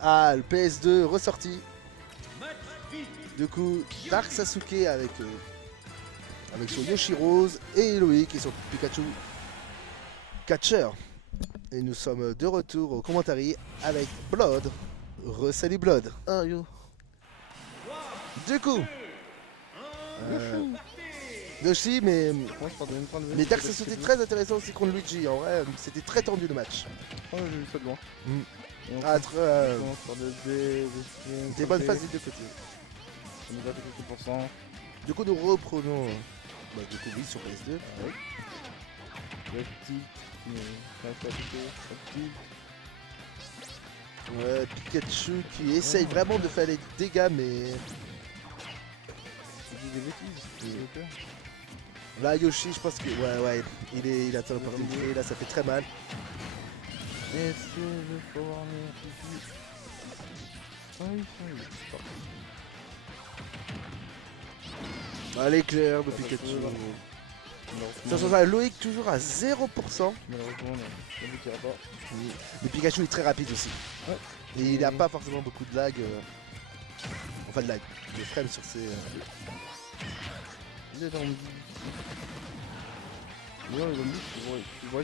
Ah, le PS2 ressorti. Du coup, Dark Sasuke avec son Yoshi Rose et Loïc et son Pikachu Catcher. Et nous sommes de retour au commentary avec Blood. Salut Blood. Oh yo. Du coup, Yoshi, mais Dark Sasuke était très intéressant aussi contre Luigi. En vrai, c'était très tendu le match. Oh, j'ai vu ça de loin. Ah, des bonnes phases des deux côtés. Ça nous a fait quelques pourcents. Du coup, nous reprenons du coup, oui, sur PS2. Ouais, Pikachu qui essaye vraiment de faire les dégâts, mais là, Yoshi, je pense que ouais, il attend l'opportunité. Là, ça fait très mal. Et c'est le fourni. Ah, l'éclair de Pikachu. Ça, Loïc toujours à 0%. Malheureusement, non. Pas. Mais Pikachu est très rapide aussi. Ouais. Et il n'a pas forcément beaucoup de lag. Enfin de lag, de frame sur ses... Il est dans le... Non, il est dans le il voit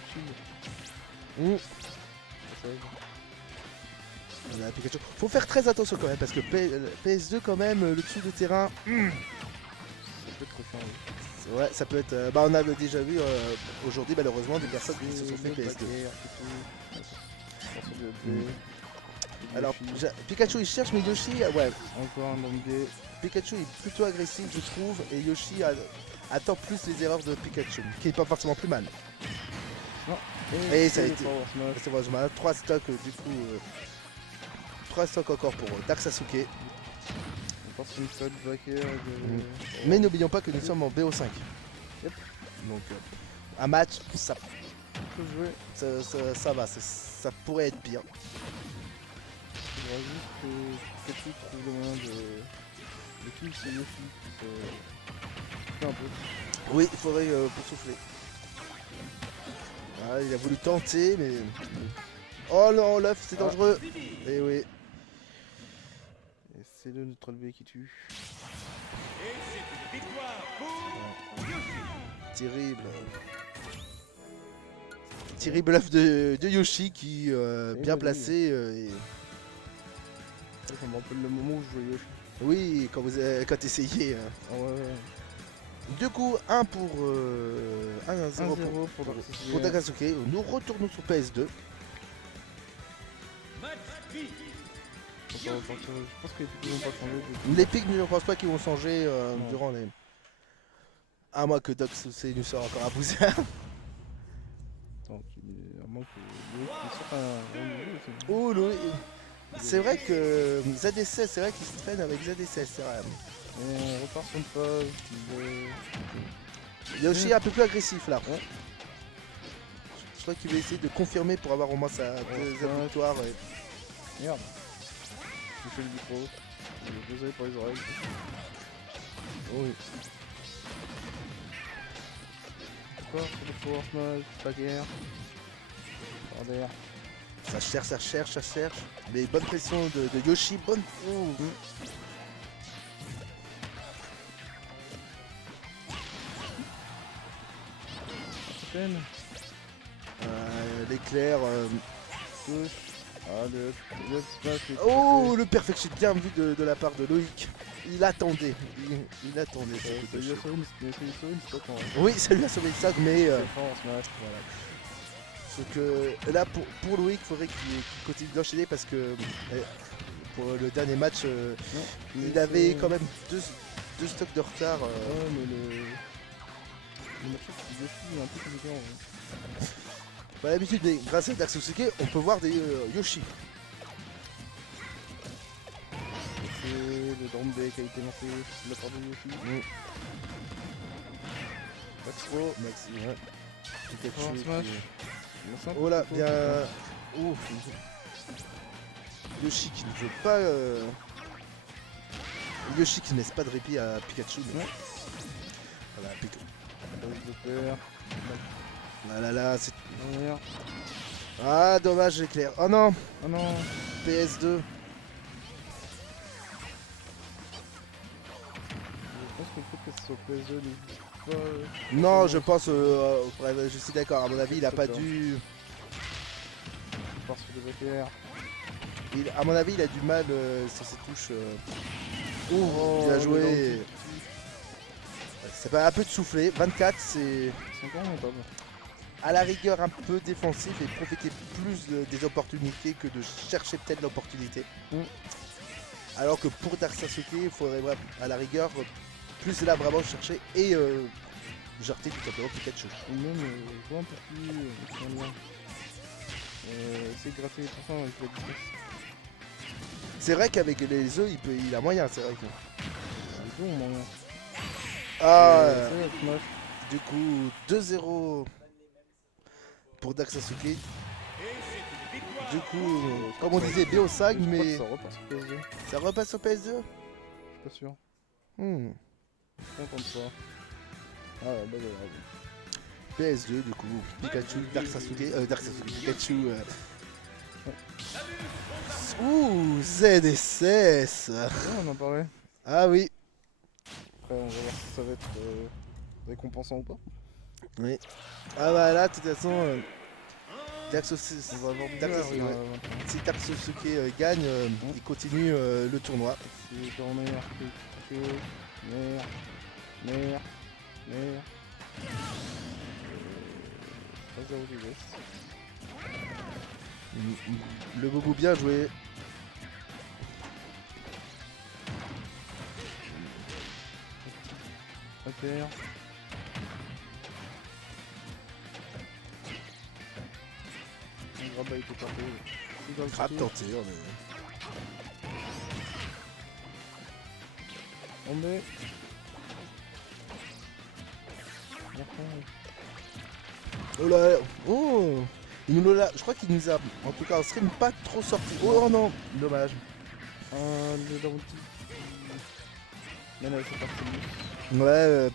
Voilà, Pikachu. Faut faire très attention quand même parce que PS2 quand même, le dessous de terrain... Ça peut être trop chiant. Ouais, ça peut être... on avait déjà vu aujourd'hui malheureusement des personnes qui se sont fait PS2. Alors, Pikachu il cherche, mais Yoshi, ouais. Encore un bombé. Pikachu est plutôt agressif, je trouve, et Yoshi attend plus les erreurs de Pikachu, qui est pas forcément plus mal. Non. Et ça a été. C'est bon, 3 stocks du coup. 3 stocks encore pour Dark Sasuke. On passe une seule backer. Mais n'oublions pas que nous sommes en BO5. Yep. Donc, un match, ça peut jouer. Ça va, ça pourrait être pire. Il faudra juste que Pikachu trouve le moyen de kill ce Yoshi qui se fait un peu. Oui, il faudrait pour souffler. Ah, il a voulu tenter, mais... Oh non, l'œuf, c'est dangereux. Eh oui. Et c'est le neutral B qui tue. Et c'est une victoire pour Yoshi. Terrible. Terrible œuf de Yoshi qui, bien placé. Et... Ça me rappelle le moment où je jouais Yoshi. Oui, quand essayez. Ah ouais. Du coup, 1 pour 1-0 pour Dark Sasuke. Nous retournons sur PS2. Je pense que les pics ne vont pas changer. Les pics, je ne pense pas qu'ils vont changer durant les... À moins que Dark Sasuke nous sort encore à Boozer. Attends, à moins que Loïc sorte un niveau aussi. Oh, Loïc. C'est vrai que ZD16, c'est vrai qu'il se traîne avec ZD16, c'est vrai. On repart sur une phase. Yoshi est un peu plus agressif là. Je crois qu'il va essayer de confirmer pour avoir au moins sa deuxième victoire. Merde. J'ai fait le micro. Désolé pour les oreilles. Oui. Encore sur le force smash, pas guerre. Derrière. Ça cherche. Mais bonne pression de Yoshi, bonne... L'éclair... Touche. Ah, le smash. Oh, le perfect shot bien vu de la part de Loïc. Il attendait. Il attendait. Ça lui a sauvé une stock en vrai. Oui, ça lui a sauvé le sac, mais... Smash, voilà. Donc là, pour Loïc, il faudrait qu'il continue d'enchaîner parce que pour le dernier match, il avait quand même deux stocks de retard. Mais le match de Yoshi est un peu compliqué en vrai. Bah, d'habitude, grâce à Dark Sasuke, on peut voir des Yoshi. C'est le drone B qui a été lancé de la part de Yoshi. Maxi, ouais. Pikachu smash. Oh là, bien... Ouf. Yoshi qui ne veut pas... Yoshi qui ne laisse pas de répit à Pikachu. Voilà, Pikachu. Ah là là, c'est... Ah, dommage l'éclair. Oh non. Oh non. PS2. Je pense qu'on peut que ce soit PS2, mais pas... Non, je pense, je suis d'accord, à mon avis, il a pas dû... Je pars sur des APR. À mon avis, il a du mal sur ses touches. Oh, Bien le joué. lentille. C'est pas un peu de souffler. 24, c'est C'est encore montable. à la rigueur un peu défensif et profiter plus des opportunités que de chercher peut-être l'opportunité. Mm. Alors que pour Dark Sasuke, il faudrait à la rigueur plus là vraiment chercher et jarter tout simplement Pikachu. Ou même jouer un peu plus... essayer de gratter les pourcents avec la distance. C'est vrai qu'avec les œufs, il a moyen, c'est vrai que. C'est bon, moyen. Ah, C'est la Smash. du coup 2-0 pour Dark Sasuke. Et c'est une victoire. Du coup, comme on disait, Beosag, Je crois mais que ça repart sur PS2. ça repasse au PS2. Je suis pas sûr. Hmm. Je suis content de ça. Ah ouais, bah grave. PS2 du coup, Pikachu, Dark Sasuke, Pikachu. Ouh, ZSS. Ouais, on en parlait. Ah oui, Après, on va voir si ça va être récompensant ou pas. oui. Ah bah là, de toute façon, Dark Sasuke, On va avoir du Dark beurre, Sasuke, il y en a ouais. 21. Si Dark Sasuke gagne, il continue le tournoi. C'est encore meilleur que merde. Merde. Merde. 3-0 du West. Le boubou bien joué. APR. Le grab a été tapé. Grave tenté, on est... On met. Oh là, oh, il nous l'a, je crois qu'il nous a, en tout cas en stream, pas trop sorti. Oh non, dommage. Le Daruti. Mais là, c'est parti. Ouais,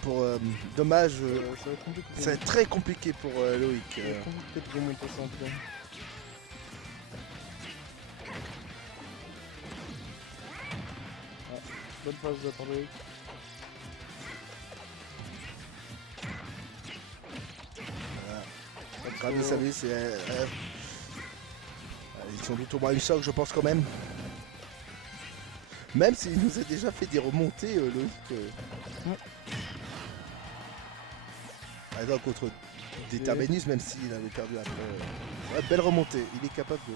dommage, Ça va être compliqué. ça va être très compliqué pour Loïc. Ça va être compliqué de remonter ça en tout cas. Ah, bonne phase de la part de Loïc. Grave de salut, c'est... ils sont du tournoi USOC, je pense quand même. Même s'il nous a déjà fait des remontées, Loïc. Par exemple, contre des Terminus, même s'il avait perdu après. Ouais, belle remontée, il est capable de...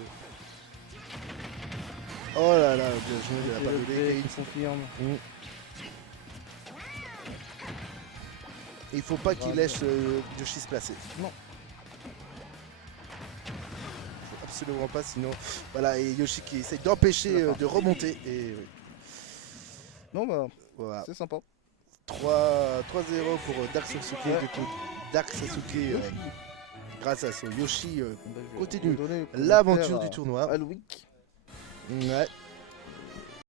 Oh là là, bien joué, il a Et pas le donné. play qui confirme. Il faut pas qu'il laisse Yoshi se placer. Non. Faut absolument pas, sinon... Voilà, et Yoshi qui essaye d'empêcher de remonter. Et Non bah, voilà. c'est sympa. 3-0 pour Dark Sasuke. Ouais. Du coup, Dark Sasuke, grâce à son Yoshi, Bah, je vais continue redonner le l'aventure commentaire du tournoi. à Loïc. Ouais.